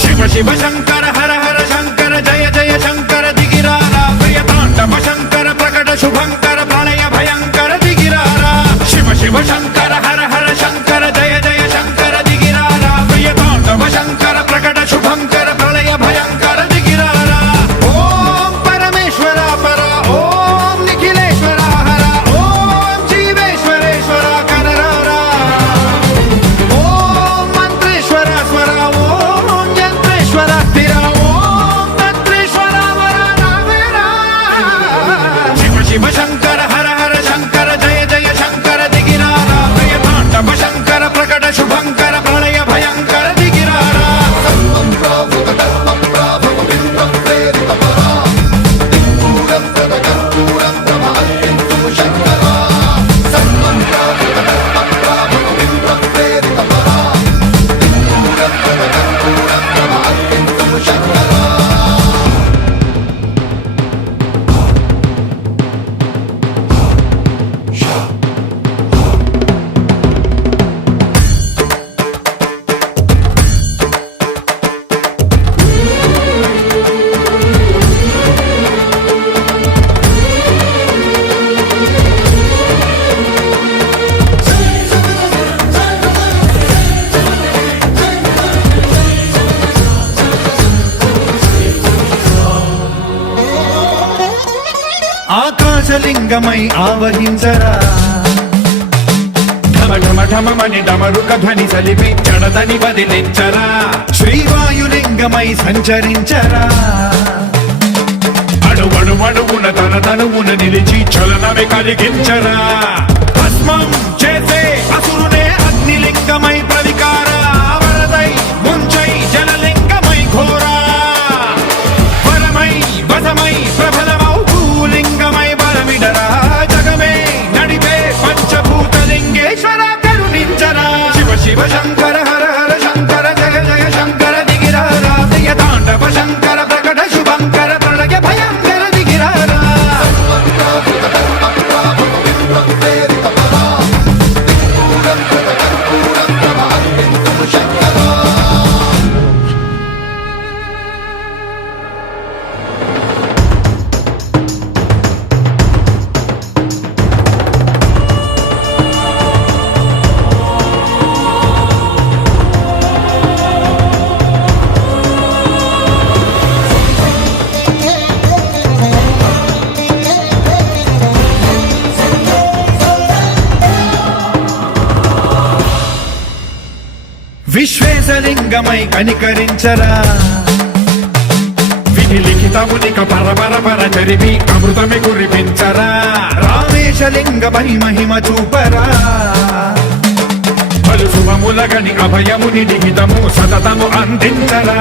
శివ శివ శంకర హర హర శంకర జయ జయ శంకర దిగిరారా ప్రియ తాండవ శంకర ప్రకట శుభంకర ప్రళయ భయంకర దిగిరారా శివ శివ శంకర హర హర శంకర జయ జయ శంకర దిగిరారా ప్రియ తాండవ శంకర ప్రకట శుభంకర ప్రళయ భయంకర దిగిరారా ఓం పరమేశ్వర పర ఓం నిఖిలేశ్వర హర ఓం జీవేశ్వరేశ్వర కరరారా ఓం మంత్రేశ్వర స్వర ఓం యంత్రేశ్వర స్థిర ఓం తంత్రేశ్వర వర నావేరా శివ శివ శంకర హర హర శంకర జయ జయ శంకర దిగిరారా ప్రియ తాండవ శంకర ప్రకట శుభంకర ప్రళయ భయంకర దిగిరారా ఆకాశలింగమై ఆవహించరా ఢమ ఢమ ఢమమని డమరుక ధ్వని సలిపి జడదని వదిలించరా శ్రీవాయులింగమై సంచరించరా అణువణువున తన తనువున నిలిచి చలనమే కలిగించరా భస్మం చేసే అసురునే అగ్నిలింగమై ప్రవికార వరదై ముంచై జలలింగమై ఘోరా వరమై వసమై ప్రబలమౌ భూలింగమై బలమిడరా జగమే నడిపే పంచభూతలింగేశ్వర కరుణించరా శివ శివ శంకర హర హర శంకర జయ జయ శంకర దిగిరారా ప్రియ తాండవ శంకర ప్రకట శుభంకర ప్రళయ భయంకర దిగిరారా విశ్వేశలింగమై కనికరించరా విధి లిఖితమునిక పరపర చరివి అమృతమి కురిపించరా రామేశలింగమై మహిమ చూపరా పలు శుభములగని అభయముని నిహితము సతతము అందించరా